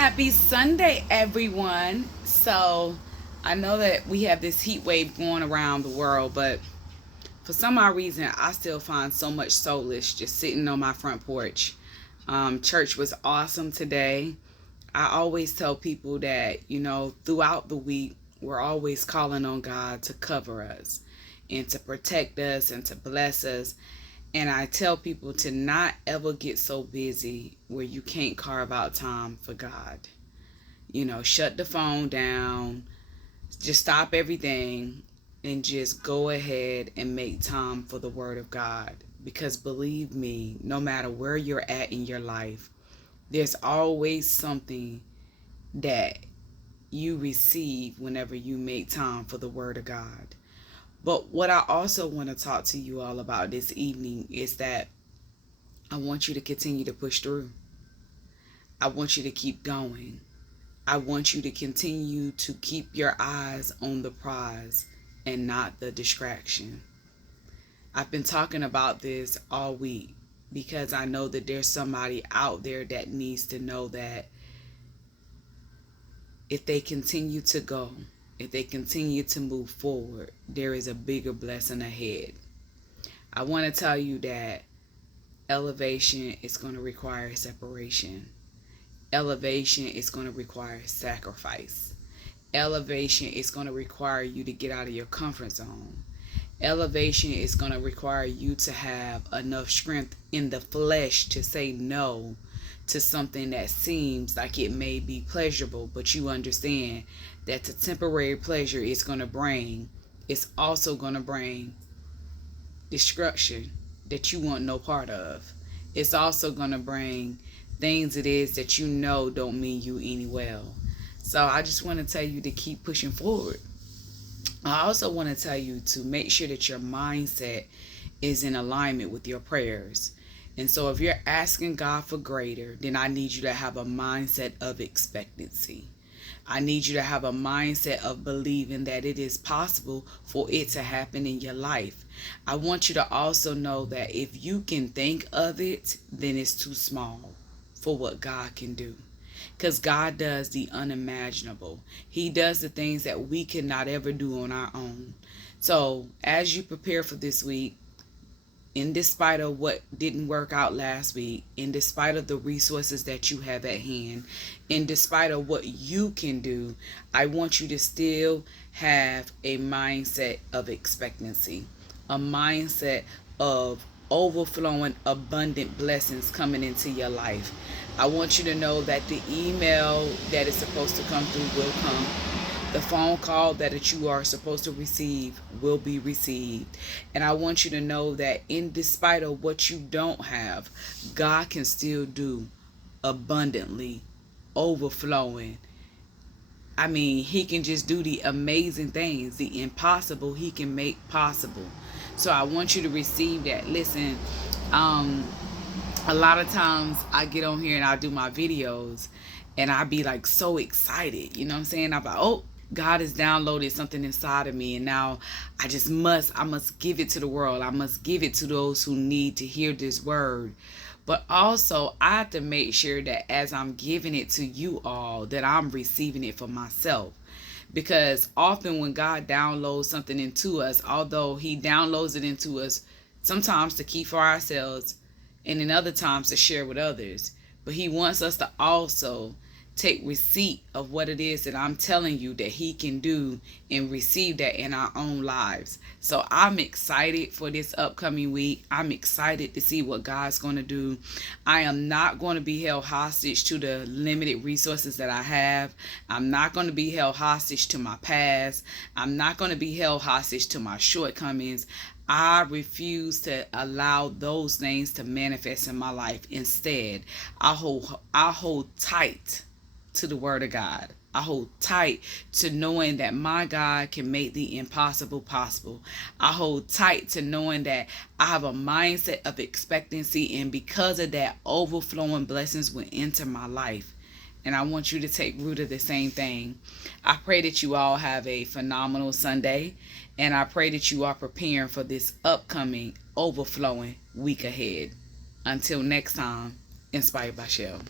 Happy Sunday, everyone. So, I know that we have this heat wave going around the world, but for some odd reason, I still find so much solace just sitting on my front porch. Church was awesome today. I always tell people that, throughout the week, we're always calling on God to cover us and to protect us and to bless us. And I tell people to not ever get so busy where you can't carve out time for God. Shut the phone down, just stop everything, and just go ahead and make time for the Word of God. Because believe me, no matter where you're at in your life, there's always something that you receive whenever you make time for the Word of God. But what I also want to talk to you all about this evening is that I want you to continue to push through. I want you to keep going. I want you to continue to keep your eyes on the prize and not the distraction. I've been talking about this all week because I know that there's somebody out there that needs to know that if they continue to go, if they continue to move forward, there is a bigger blessing ahead. I want to tell you that elevation is going to require separation. Elevation is going to require sacrifice. Elevation is going to require you to get out of your comfort zone. Elevation is going to require you to have enough strength in the flesh to say no to something that seems like it may be pleasurable, but you understand that the temporary pleasure it's going to bring, it's also going to bring destruction that you want no part of. It's also going to bring things it is that you know don't mean you any well. So I just want to tell you to keep pushing forward. I also want to tell you to make sure that your mindset is in alignment with your prayers. And so if you're asking God for greater, then I need you to have a mindset of expectancy. I need you to have a mindset of believing that it is possible for it to happen in your life. I want you to also know that if you can think of it, then it's too small for what God can do. Because God does the unimaginable. He does the things that we cannot ever do on our own. So as you prepare for this week, in despite of what didn't work out last week, in despite of the resources that you have at hand, in despite of what you can do, I want you to still have a mindset of expectancy, a mindset of overflowing abundant blessings coming into your life. I want you to know that the email that is supposed to come through will come. The phone call that you are supposed to receive will be received. And I want you to know that in despite of what you don't have, God can still do abundantly, overflowing. I mean, he can just do the amazing things. The impossible, he can make possible. So I want you to receive that. Listen, a lot of times I get on here and I do my videos and I be like so excited. You know what I'm saying? I'm like, oh, God has downloaded something inside of me, and now I must give it to the world. I must give it to those who need to hear this word. But also, I have to make sure that as I'm giving it to you all, that I'm receiving it for myself. Because often when God downloads something into us, although he downloads it into us sometimes to keep for ourselves and in other times to share with others, but he wants us to also take receipt of what it is that I'm telling you that he can do and receive that in our own lives. So I'm excited for this upcoming week. I'm excited to see what God's going to do. I am not going to be held hostage to the limited resources that I have. I'm not going to be held hostage to my past. I'm not going to be held hostage to my shortcomings. I refuse to allow those things to manifest in my life. Instead, I hold tight to the word of God. I hold tight to knowing that my God can make the impossible possible. I hold tight to knowing that I have a mindset of expectancy, and because of that, overflowing blessings will enter my life. And I want you to take root of the same thing. I pray that you all have a phenomenal Sunday, and I pray that you are preparing for this upcoming overflowing week ahead. Until next time, Inspired by Shell.